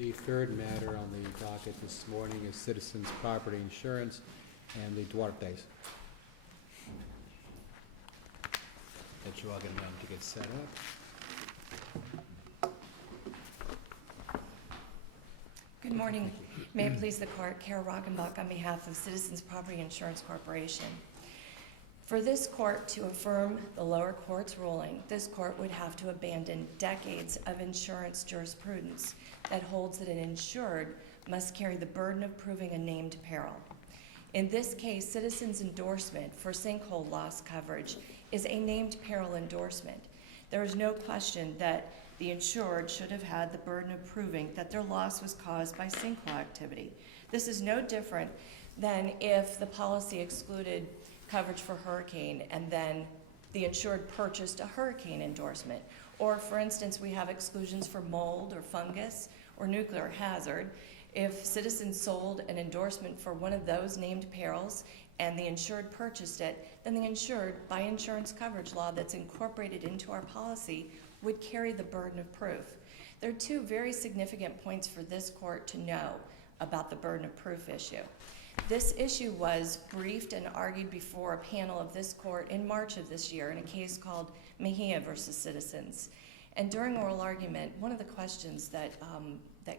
The third matter on the docket this morning is Citizens Property Insurance and the Duartes. Get you all get a moment to get set up. Good morning. May it please the court, Kara Rockenbach on behalf of Citizens Property Insurance Corporation. For this court to affirm the lower court's ruling, this court would have to abandon decades of insurance jurisprudence that holds that an insured must carry the burden of proving a named peril. In this case, Citizens' endorsement for sinkhole loss coverage is a named peril endorsement. There is no question that the insured should have had the burden of proving that their loss was caused by sinkhole activity. This is no different than if the policy excluded coverage for hurricane and then the insured purchased a hurricane endorsement. Or for instance, we have exclusions for mold or fungus or nuclear hazard. If Citizens sold an endorsement for one of those named perils and the insured purchased it, then the insured, by insurance coverage law that's incorporated into our policy, would carry the burden of proof. There are two very significant points for this court to know about the burden of proof issue. This issue was briefed and argued before a panel of this court in March of this year in a case called Mejia versus Citizens. And during oral argument, one of the questions that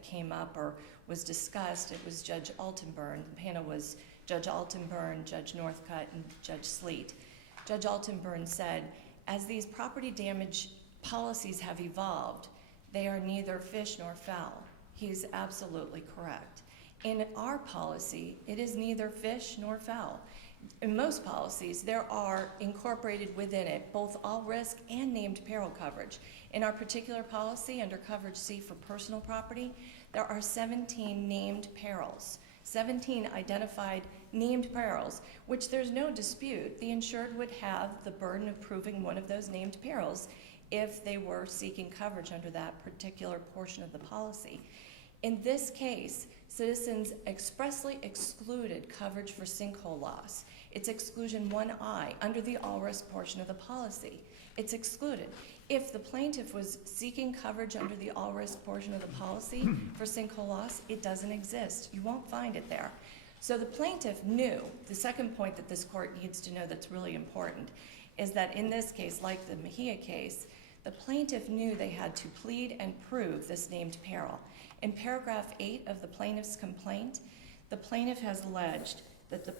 came up or was discussed, it was Judge Altenburn. The panel was Judge Altenburn, Judge Northcutt, and Judge Sleet. Judge Altenburn said, as these property damage policies have evolved, they are neither fish nor fowl. He's absolutely correct. In our policy, it is neither fish nor fowl. In most policies, there are incorporated within it both all risk and named peril coverage. In our particular policy, under coverage C for personal property, there are 17 named perils, 17 identified named perils, which there's no dispute. The insured would have the burden of proving one of those named perils if they were seeking coverage under that particular portion of the policy. In this case, Citizens expressly excluded coverage for sinkhole loss. It's exclusion 1I under the all-risk portion of the policy. It's excluded. If the plaintiff was seeking coverage under the all-risk portion of the policy for sinkhole loss, it doesn't exist. You won't find it there. So the plaintiff knew, the second point that this court needs to know that's really important, is that in this case, like the Mejia case, the plaintiff knew they had to plead and prove this named peril. In paragraph 8 of the plaintiff's complaint, the plaintiff has alleged that the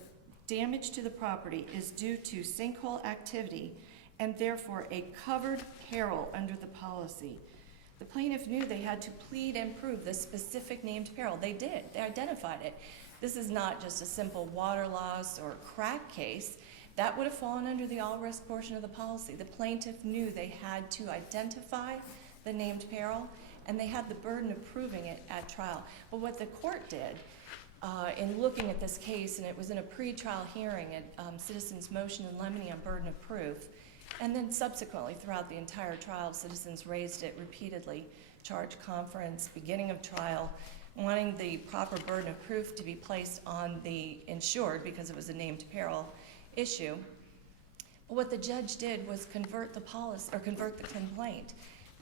damage to the property is due to sinkhole activity and therefore a covered peril under the policy. The plaintiff knew they had to plead and prove the specific named peril. They did. They identified it. This is not just a simple water loss or crack case. That would have fallen under the all-risk portion of the policy. The plaintiff knew they had to identify the named peril, and they had the burden of proving it at trial. But what the court did in looking at this case, and it was in a pre-trial hearing at Citizens' motion in lemony on burden of proof, and then subsequently throughout the entire trial, Citizens raised it repeatedly, charge conference, beginning of trial, wanting the proper burden of proof to be placed on the insured because it was a named peril issue. But what the judge did was convert the policy or convert the complaint.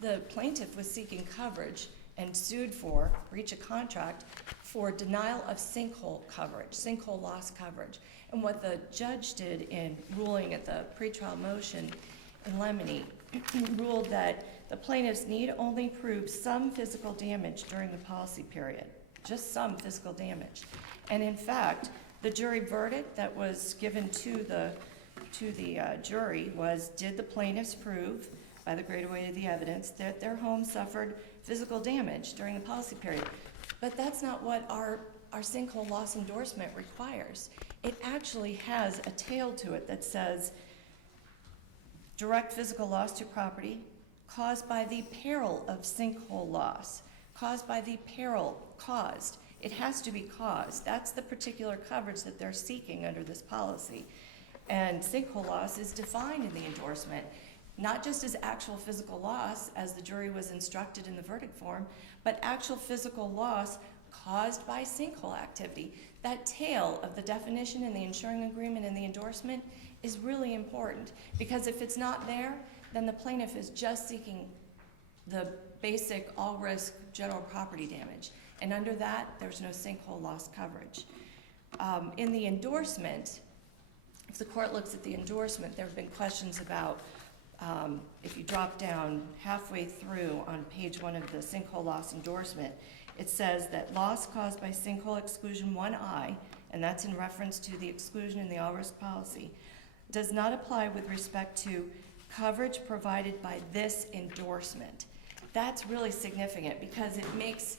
The plaintiff was seeking coverage and sued for breach of contract for denial of sinkhole coverage, sinkhole loss coverage. And what the judge did in ruling at the pretrial motion in lemony ruled that the plaintiffs need only prove some physical damage during the policy period, just some physical damage. And in fact, the jury verdict that was given to the jury was, did the plaintiffs prove by the greater weight of the evidence that their home suffered physical damage during the policy period? But that's not what our sinkhole loss endorsement requires. It actually has a tail to it that says direct physical loss to property caused by the peril of sinkhole loss, caused by the peril caused. It has to be caused. That's the particular coverage that they're seeking under this policy. And sinkhole loss is defined in the endorsement, not just as actual physical loss, as the jury was instructed in the verdict form, but actual physical loss caused by sinkhole activity. That tail of the definition in the insuring agreement and the endorsement is really important, because if it's not there, then the plaintiff is just seeking the basic all-risk general property damage. And under that, there's no sinkhole loss coverage. In the endorsement, if the court looks at the endorsement, there have been questions about if you drop down halfway through on page 1 of the sinkhole loss endorsement, it says that loss caused by sinkhole exclusion 1I, and that's in reference to the exclusion in the all-risk policy, does not apply with respect to coverage provided by this endorsement. That's really significant because it makes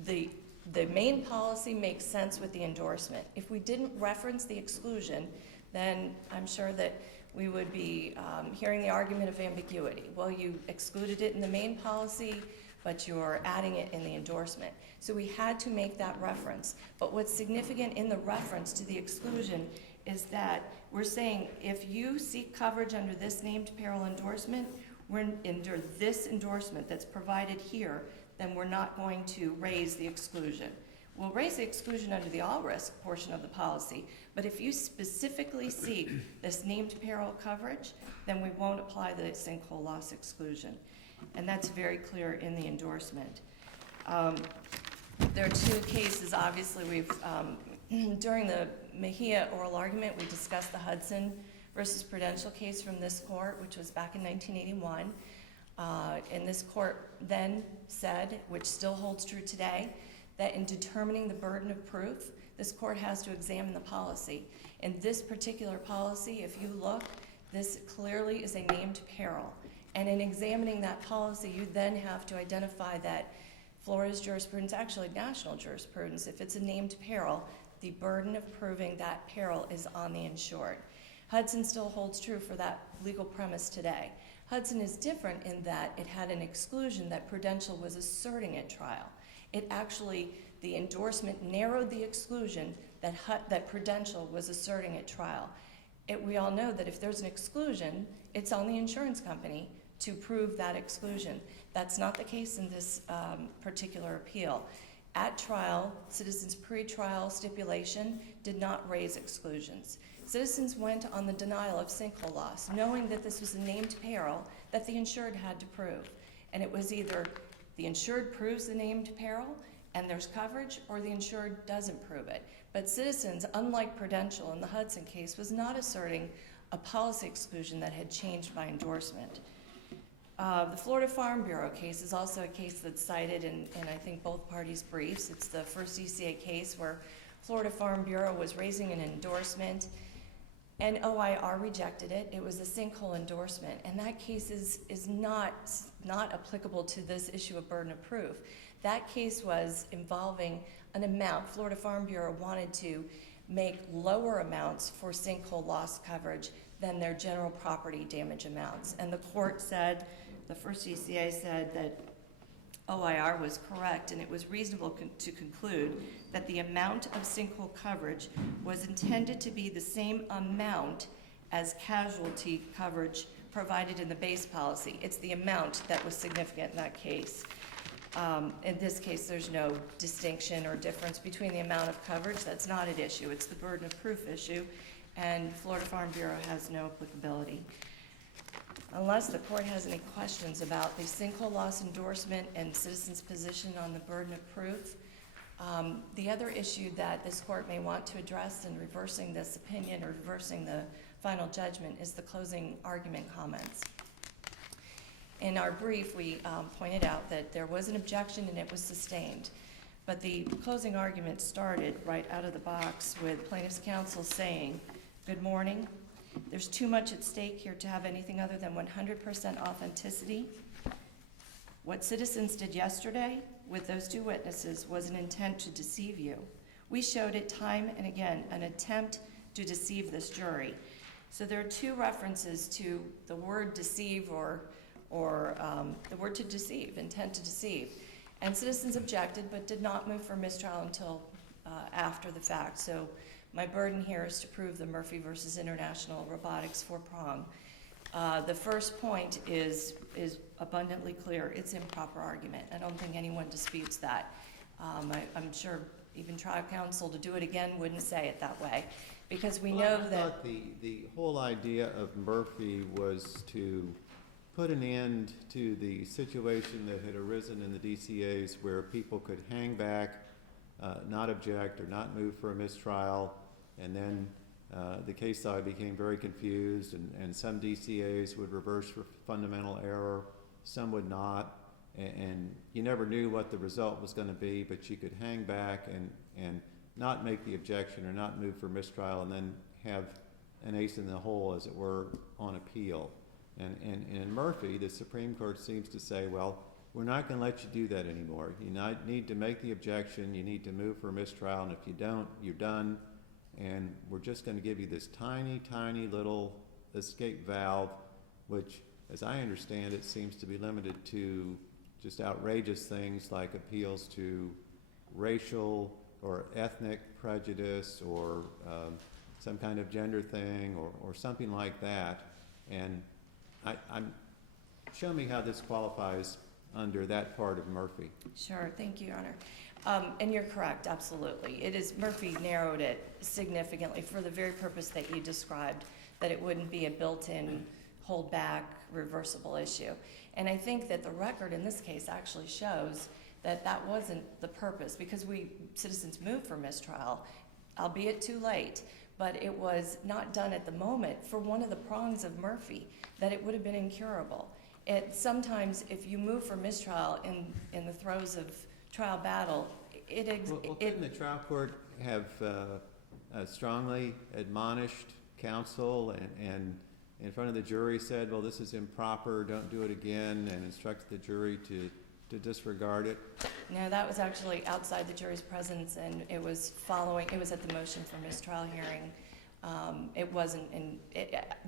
the main policy make sense with the endorsement. If we didn't reference the exclusion, then I'm sure that we would be hearing the argument of ambiguity. Well, you excluded it in the main policy, but you're adding it in the endorsement. So we had to make that reference. But what's significant in the reference to the exclusion is that we're saying if you seek coverage under this named peril endorsement, we're under this endorsement that's provided here, then we're not going to raise the exclusion. We'll raise the exclusion under the all-risk portion of the policy, but if you specifically seek this named peril coverage, then we won't apply the sinkhole loss exclusion. And that's very clear in the endorsement. There are two cases, obviously, during the Mejia oral argument, we discussed the Hudson versus Prudential case from this court, which was back in 1981. And this court then said, which still holds true today, that in determining the burden of proof, this court has to examine the policy. In this particular policy, if you look, this clearly is a named peril. And in examining that policy, you then have to identify that Florida's jurisprudence, actually national jurisprudence, if it's a named peril, the burden of proving that peril is on the insured. Hudson still holds true for that legal premise today. Hudson is different in that it had an exclusion that Prudential was asserting at trial. It actually, the endorsement narrowed the exclusion that Prudential was asserting at trial. We all know that if there's an exclusion, it's on the insurance company to prove that exclusion. That's not the case in this particular appeal. At trial, Citizens' pre-trial stipulation did not raise exclusions. Citizens went on the denial of sinkhole loss, knowing that this was a named peril that the insured had to prove. And it was either the insured proves the named peril and there's coverage, or the insured doesn't prove it. But Citizens, unlike Prudential in the Hudson case, was not asserting a policy exclusion that had changed by endorsement. The Florida Farm Bureau case is also a case that's cited in I think both parties' briefs. It's the first ECA case where Florida Farm Bureau was raising an endorsement and OIR rejected it. It was a sinkhole endorsement, and that case is not applicable to this issue of burden of proof. That case was involving an amount. Florida Farm Bureau wanted to make lower amounts for sinkhole loss coverage than their general property damage amounts. And the court said, the first ECA said that OIR was correct, and it was reasonable to conclude that the amount of sinkhole coverage was intended to be the same amount as casualty coverage provided in the base policy. It's the amount that was significant in that case. In this case, there's no distinction or difference between the amount of coverage. That's not at issue. It's the burden of proof issue, and Florida Farm Bureau has no applicability. Unless the court has any questions about the sinkhole loss endorsement and Citizens' position on the burden of proof, the other issue that this court may want to address in reversing this opinion or reversing the final judgment is the closing argument comments. In our brief, we pointed out that there was an objection and it was sustained. But the closing argument started right out of the box with plaintiff's counsel saying, "Good morning. There's too much at stake here to have anything other than 100% authenticity. What Citizens did yesterday with those two witnesses was an intent to deceive you. We showed it time and again, an attempt to deceive this jury." So there are two references to the word deceive or the word to deceive, intent to deceive. And Citizens objected but did not move for mistrial until after the fact. So my burden here is to prove the Murphy versus International Robotics four-prong. The first point is abundantly clear. It's improper argument. I don't think anyone disputes that. I'm sure even trial counsel to do it again wouldn't say it that way, because we know that. I thought the whole idea of Murphy was to put an end to the situation that had arisen in the DCAs where people could hang back, not object or not move for a mistrial, and then the case side became very confused, and some DCAs would reverse for fundamental error, some would not, and you never knew what the result was going to be, but you could hang back and not make the objection or not move for mistrial, and then have an ace in the hole, as it were, on appeal. And in Murphy, the Supreme Court seems to say, well, we're not going to let you do that anymore. You need to make the objection, you need to move for a mistrial, and if you don't, you're done. And we're just going to give you this tiny, tiny little escape valve, which, as I understand it, seems to be limited to just outrageous things like appeals to racial or ethnic prejudice, or some kind of gender thing, or something like that. And show me how this qualifies under that part of Murphy. Sure, thank you, Your Honor. And you're correct, absolutely. Murphy narrowed it significantly for the very purpose that you described, that it wouldn't be a built-in, hold-back, reversible issue. And I think that the record in this case actually shows that that wasn't the purpose, because citizens moved for mistrial, albeit too late, but it was not done at the moment for one of the prongs of Murphy, that it would have been incurable. Sometimes if you move for mistrial in the throes of trial battle, couldn't the trial court have strongly admonished counsel and in front of the jury said, well, this is improper, don't do it again, and instructed the jury to disregard it? No, that was actually outside the jury's presence, and it was at the motion for mistrial hearing. It wasn't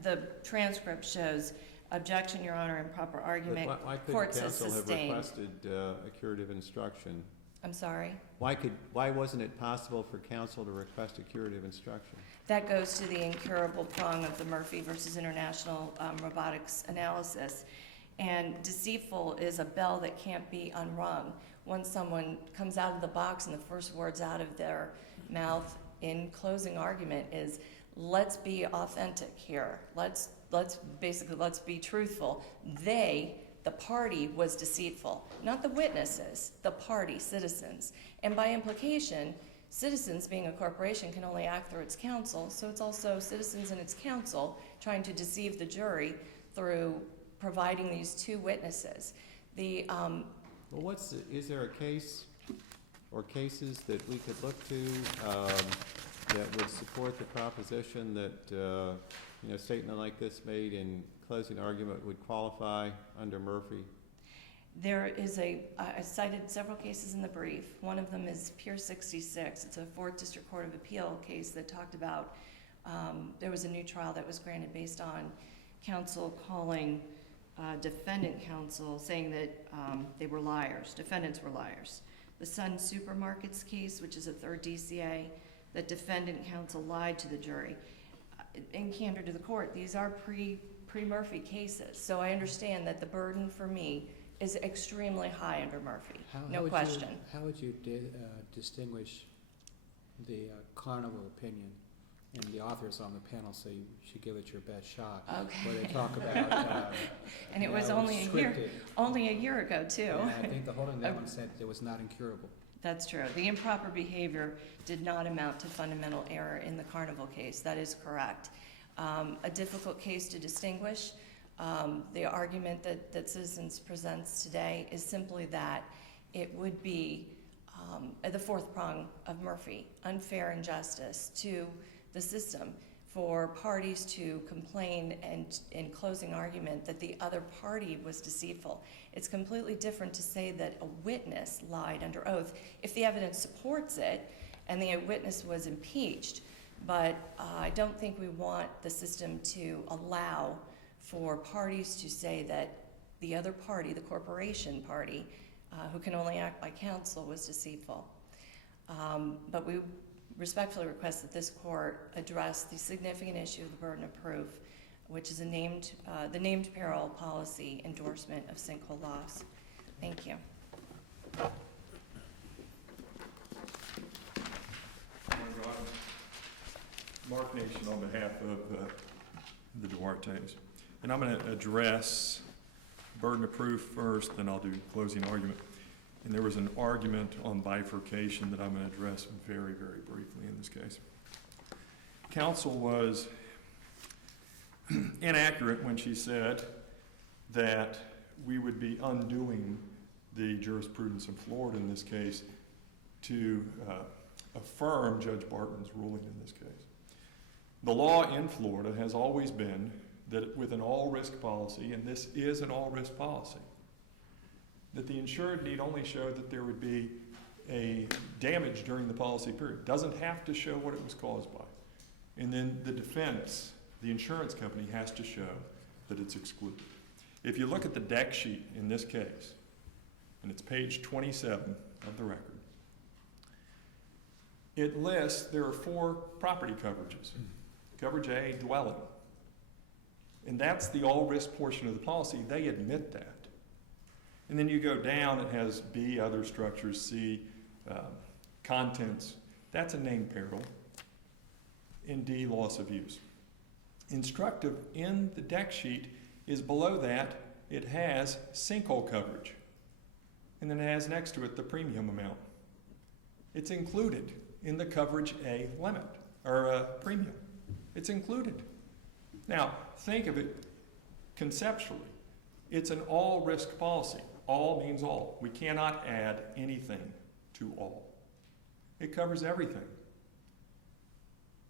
the transcript shows, objection, Your Honor, improper argument. But why Court couldn't says counsel have sustained. requested a curative instruction? I'm sorry? Why wasn't it possible for counsel to request a curative instruction? That goes to the incurable prong of the Murphy versus International Robotics analysis. And deceitful is a bell that can't be unrung. Once someone comes out of the box and the first words out of their mouth in closing argument is, let's be authentic here. Let's be truthful. The party was deceitful, not the witnesses, the party, citizens. And by implication, Citizens, being a corporation, can only act through its counsel, so it's also Citizens and its counsel trying to deceive the jury through providing these two witnesses. Well, is there a case or cases that we could look to that would support the proposition that a statement like this made in closing argument would qualify under Murphy? There is I cited several cases in the brief. One of them is Pier 66. It's a 4th District Court of Appeal case that talked about there was a new trial that was granted based on counsel calling defendant counsel saying that they were liars, defendants were liars. The Sun Supermarkets case, which is a 3rd DCA, that defendant counsel lied to the jury. In candor to the court, these are pre-Murphy cases, so I understand that the burden for me is extremely high under Murphy, no question. How would you distinguish the Carnival opinion? And the authors on the panel say you should give it your best shot. Okay. Where they talk about and it was only a year ago too. Yeah, I think the holding that one said it was not incurable. That's true. The improper behavior did not amount to fundamental error in the Carnival case. That is correct. A difficult case to distinguish. The argument that Citizens presents today is simply that it would be the 4th prong of Murphy, unfair injustice to the system for parties to complain and in closing argument that the other party was deceitful. It's completely different to say that a witness lied under oath if the evidence supports it and the witness was impeached. But I don't think we want the system to allow for parties to say that the other party, the corporation party, who can only act by counsel, was deceitful. But we respectfully request that this court address the significant issue of the burden of proof, which is the named peril policy endorsement of sinkhole loss. Thank you. Mark Nation on behalf of the Duartes. And I'm going to address burden of proof first, then I'll do closing argument. And there was an argument on bifurcation that I'm going to address very, very briefly in this case. Counsel was inaccurate when she said that we would be undoing the jurisprudence of Florida in this case to affirm Judge Barton's ruling in this case. The law in Florida has always been that with an all-risk policy, and this is an all-risk policy, that the insured need only show that there would be a damage during the policy period. Doesn't have to show what it was caused by. And then the defense, the insurance company, has to show that it's excluded. If you look at the deck sheet in this case, and it's page 27 of the record, it lists there are 4 property coverages. Coverage A, dwelling. And that's the all-risk portion of the policy. They admit that. And then you go down, it has B, other structures, C, contents. That's a named peril. And D, loss of use. Instructive in the deck sheet is below that, it has sinkhole coverage. And then it has next to it the premium amount. It's included in the coverage A limit, or premium. It's included. Now, think of it conceptually. It's an all-risk policy. All means all. We cannot add anything to all. It covers everything.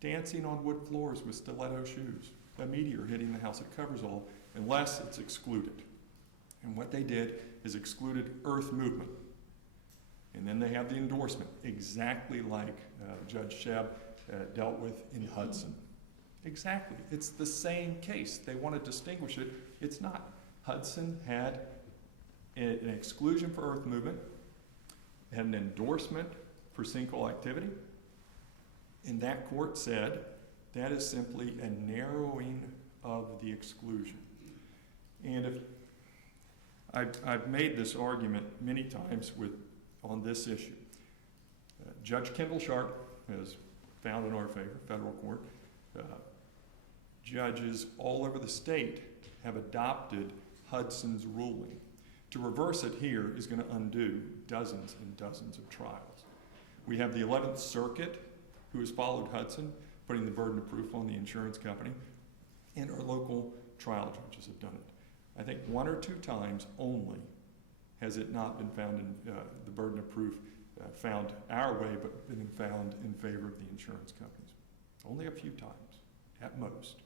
Dancing on wood floors with stiletto shoes, a meteor hitting the house, it covers all, unless it's excluded. And what they did is excluded earth movement. And then they have the endorsement, exactly like Judge Shebb dealt with in Hudson. Exactly. It's the same case. They want to distinguish it. It's not. Hudson had an exclusion for earth movement, had an endorsement for sinkhole activity, and that court said that is simply a narrowing of the exclusion. And if I've made this argument many times on this issue. Judge Kendall Sharp has found in our favor, federal court, judges all over the state have adopted Hudson's ruling. To reverse it here is going to undo dozens and dozens of trials. We have the 11th Circuit, who has followed Hudson, putting the burden of proof on the insurance company, and our local trial judges have done it. I think 1 or 2 times only has it not been found in the burden of proof found our way, but been found in favor of the insurance companies. Only a few times, at most.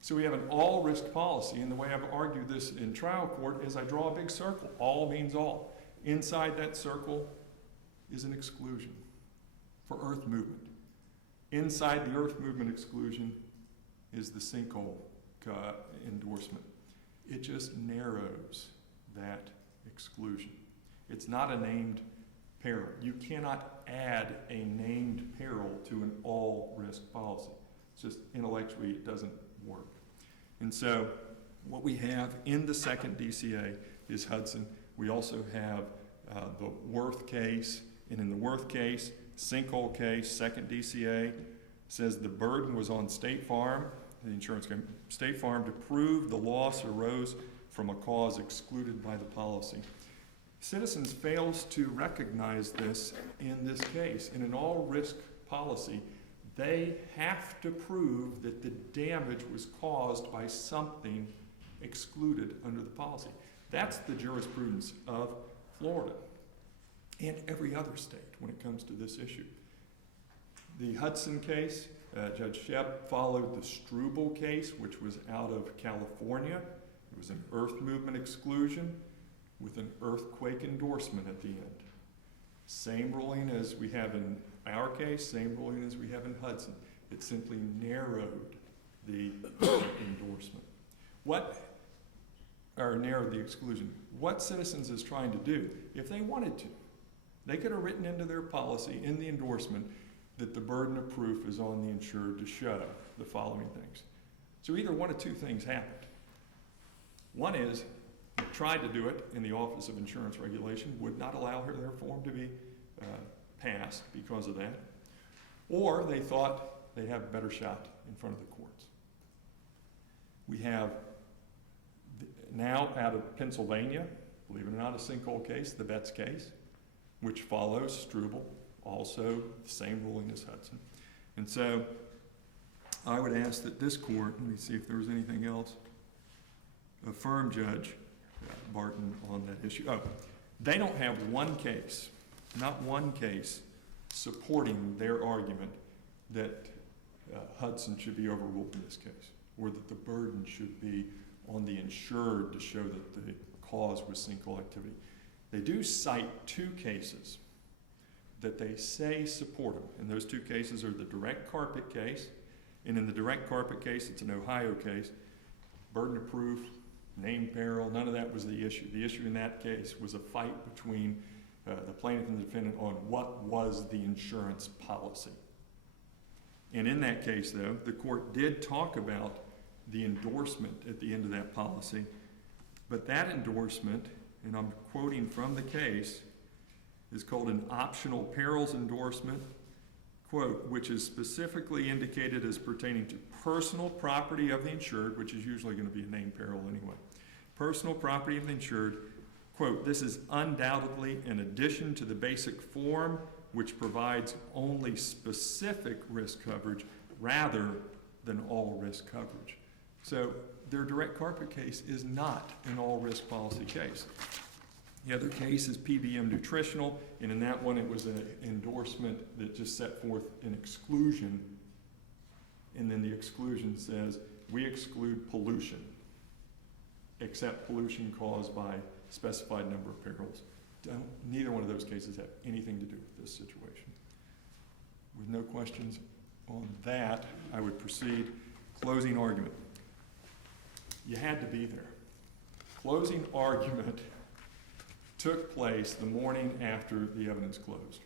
So we have an all-risk policy, and the way I've argued this in trial court is I draw a big circle. All means all. Inside that circle is an exclusion for earth movement. Inside the earth movement exclusion is the sinkhole endorsement. It just narrows that exclusion. It's not a named peril. You cannot add a named peril to an all-risk policy. It's just intellectually it doesn't work. And so what we have in the second DCA is Hudson. We also have the Worth case, and in the Worth case, sinkhole case, second DCA, says the burden was on State Farm, the insurance company, State Farm, to prove the loss arose from a cause excluded by the policy. Citizens fails to recognize this in this case. In an all-risk policy, they have to prove that the damage was caused by something excluded under the policy. That's the jurisprudence of Florida and every other state when it comes to this issue. The Hudson case, Judge Shebb followed the Struble case, which was out of California. It was an earth movement exclusion with an earthquake endorsement at the end. Same ruling as we have in our case, same ruling as we have in Hudson. It simply narrowed the endorsement. Narrowed the exclusion. What Citizens is trying to do, if they wanted to, they could have written into their policy in the endorsement that the burden of proof is on the insured to show the following things. So either one of 2 things happened. One is, they tried to do it, and the Office of Insurance Regulation would not allow their form to be passed because of that. Or they thought they'd have a better shot in front of the courts. We have now out of Pennsylvania, believe it or not, a sinkhole case, the Betts case, which follows Struble, also the same ruling as Hudson. And so I would ask that this court, let me see if there was anything else, affirm Judge Barton on that issue. Oh, they don't have one case, not one case, supporting their argument that Hudson should be overruled in this case, or that the burden should be on the insured to show that the cause was sinkhole activity. They do cite two cases that they say support them, and those two cases are the direct carpet case, and in the direct carpet case, it's an Ohio case, burden of proof, named peril, none of that was the issue. The issue in that case was a fight between the plaintiff and the defendant on what was the insurance policy. And in that case, though, the court did talk about the endorsement at the end of that policy, but that endorsement, and I'm quoting from the case, is called an optional perils endorsement, quote, which is specifically indicated as pertaining to personal property of the insured, which is usually going to be a named peril anyway. Personal property of the insured, quote, this is undoubtedly in addition to the basic form which provides only specific risk coverage rather than all risk coverage. So their direct carpet case is not an all risk policy case. The other case is PBM Nutritional, and in that one it was an endorsement that just set forth an exclusion, and then the exclusion says, we exclude pollution, except pollution caused by specified number of perils. Neither one of those cases have anything to do with this situation. With no questions on that, I would proceed. Closing argument. You had to be there. Closing argument took place the morning after the evidence closed.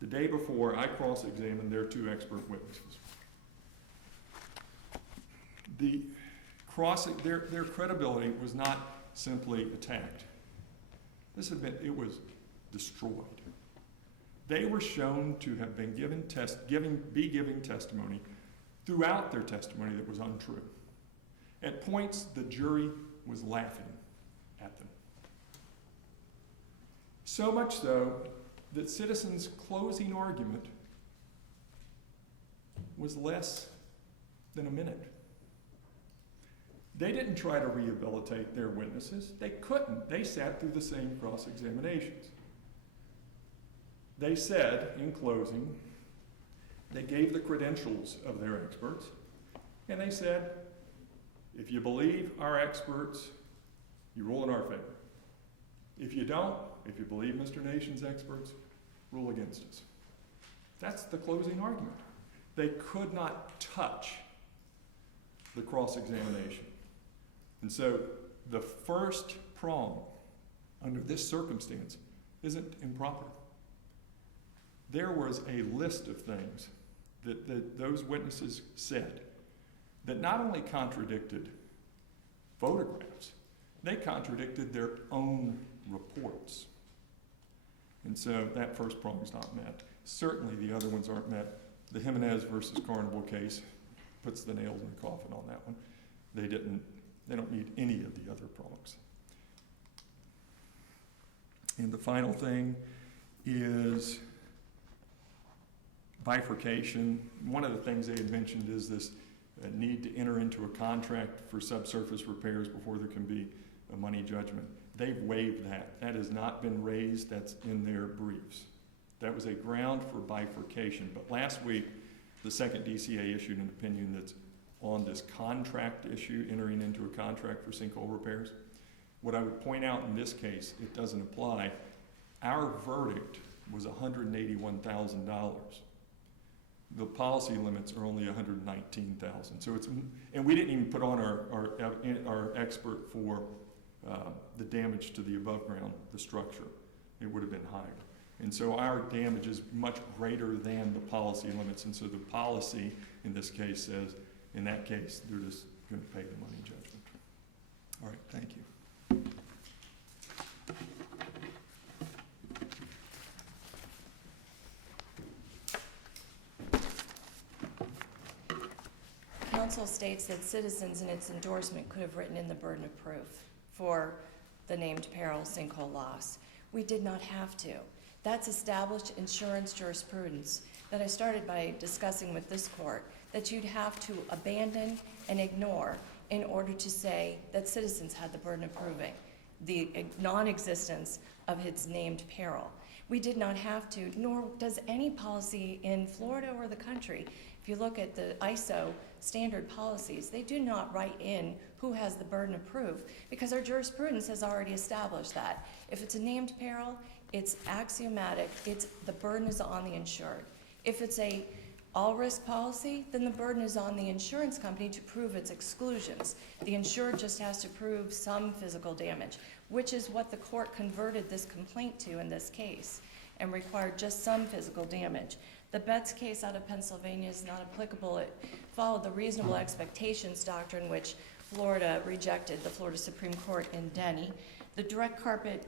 The day before, I cross-examined their two expert witnesses. Their credibility was not simply attacked. It was destroyed. They were shown to have been giving testimony throughout their testimony that was untrue. At points, the jury was laughing at them. So much so that Citizens' closing argument was less than a minute. They didn't try to rehabilitate their witnesses. They couldn't. They sat through the same cross-examinations. They said, in closing, they gave the credentials of their experts, and they said, if you believe our experts, you rule in our favor. If you don't, if you believe Mr. Nation's experts, rule against us. That's the closing argument. They could not touch the cross-examination. And so the first prong under this circumstance isn't improper. There was a list of things that those witnesses said that not only contradicted photographs, they contradicted their own reports. And so that first prong is not met. Certainly the other ones aren't met. The Jimenez versus Carnival case puts the nails in the coffin on that one. They don't meet any of the other prongs. And the final thing is bifurcation. One of the things they had mentioned is this need to enter into a contract for subsurface repairs before there can be a money judgment. They've waived that. That has not been raised. That's in their briefs. That was a ground for bifurcation. But last week, the second DCA issued an opinion that's on this contract issue, entering into a contract for sinkhole repairs. What I would point out in this case, it doesn't apply. Our verdict was $181,000. The policy limits are only $119,000. So and we didn't even put on our expert for the damage to the above ground, the structure. It would have been higher. And so our damage is much greater than the policy limits. And so the policy in this case says, in that case, they're just going to pay the money judgment. All right, thank you. council states that Citizens in its endorsement could have written in the burden of proof for the named peril sinkhole loss. We did not have to. That's established insurance jurisprudence that I started by discussing with this court, that you'd have to abandon and ignore in order to say that Citizens had the burden of proving the non-existence of its named peril. We did not have to, nor does any policy in Florida or the country. If you look at the ISO standard policies, they do not write in who has the burden of proof, because our jurisprudence has already established that. If it's a named peril, it's axiomatic, the burden is on the insured. If it's a all-risk policy, then the burden is on the insurance company to prove its exclusions. The insured just has to prove some physical damage, which is what the court converted this complaint to in this case, and required just some physical damage. The Betts case out of Pennsylvania is not applicable. It followed the reasonable expectations doctrine, which Florida rejected, the Florida Supreme Court in Denny. The direct carpet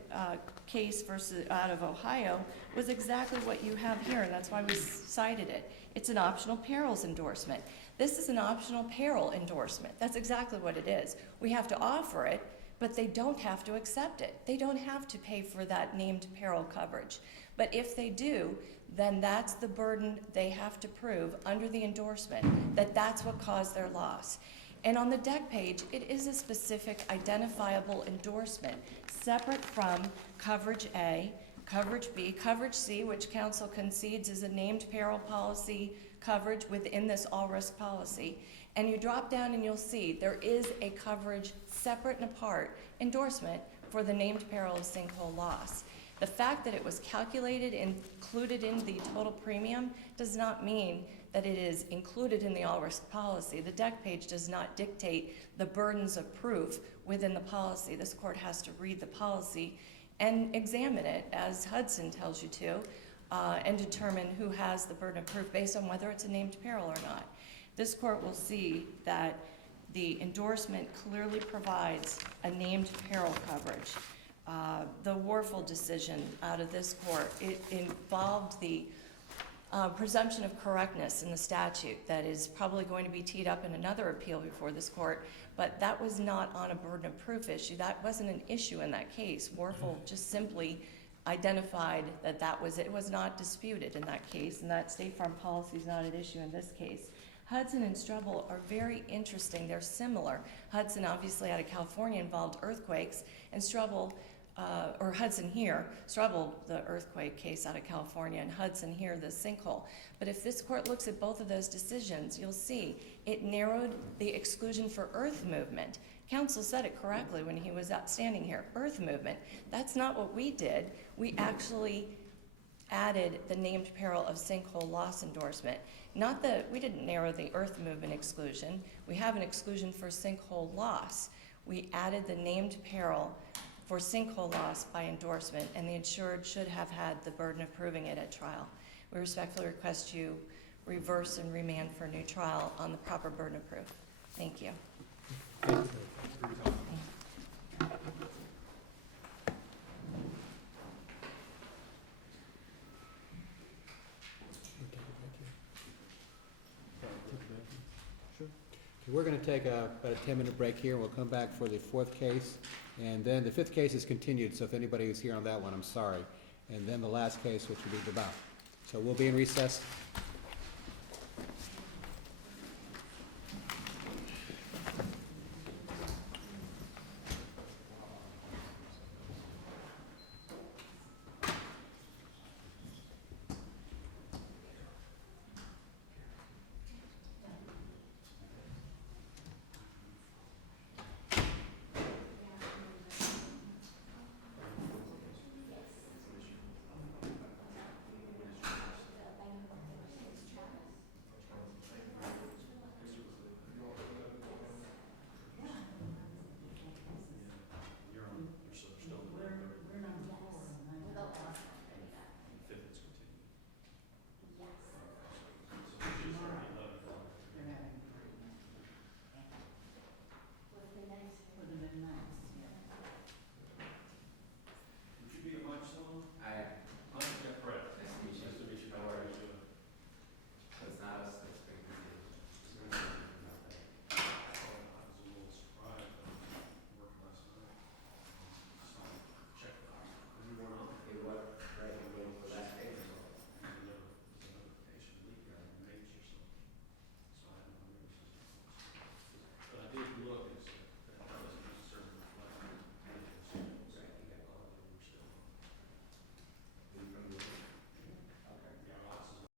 case out of Ohio was exactly what you have here, and that's why we cited it. It's an optional perils endorsement. This is an optional peril endorsement. That's exactly what it is. We have to offer it, but they don't have to accept it. They don't have to pay for that named peril coverage. But if they do, then that's the burden they have to prove under the endorsement, that that's what caused their loss. And on the deck page, it is a specific identifiable endorsement, separate from coverage A, coverage B, coverage C, which counsel concedes is a named peril policy coverage within this all-risk policy. And you drop down and you'll see there is a coverage separate and apart endorsement for the named peril of sinkhole loss. The fact that it was calculated and included in the total premium does not mean that it is included in the all-risk policy. The deck page does not dictate the burdens of proof within the policy. This court has to read the policy and examine it, as Hudson tells you to, and determine who has the burden of proof based on whether it's a named peril or not. This court will see that the endorsement clearly provides a named peril coverage. The Warfel decision out of this court, it involved the presumption of correctness in the statute that is probably going to be teed up in another appeal before this court, but that was not on a burden of proof issue. That wasn't an issue in that case. Warfel just simply identified that it was not disputed in that case, and that State Farm policy is not an issue in this case. Hudson and Strebel are very interesting. They're similar. Hudson, obviously out of California, involved earthquakes, and Strebel, or Hudson here, Strebel, the earthquake case out of California, and Hudson here, the sinkhole. But if this court looks at both of those decisions, you'll see it narrowed the exclusion for earth movement. Counsel said it correctly when he was standing here, earth movement. That's not what we did. We actually added the named peril of sinkhole loss endorsement. Not that we didn't narrow the earth movement exclusion. We have an exclusion for sinkhole loss. We added the named peril for sinkhole loss by endorsement, and the insured should have had the burden of proving it at trial. We respectfully request you reverse and remand for a new trial on the proper burden of proof. Thank you. We're going to take about a 10-minute break here. We'll come back for the fourth case, and then the fifth case is continued, so if anybody is here on that one, I'm sorry. And then the last case, which will be the bout. So we'll be in recess.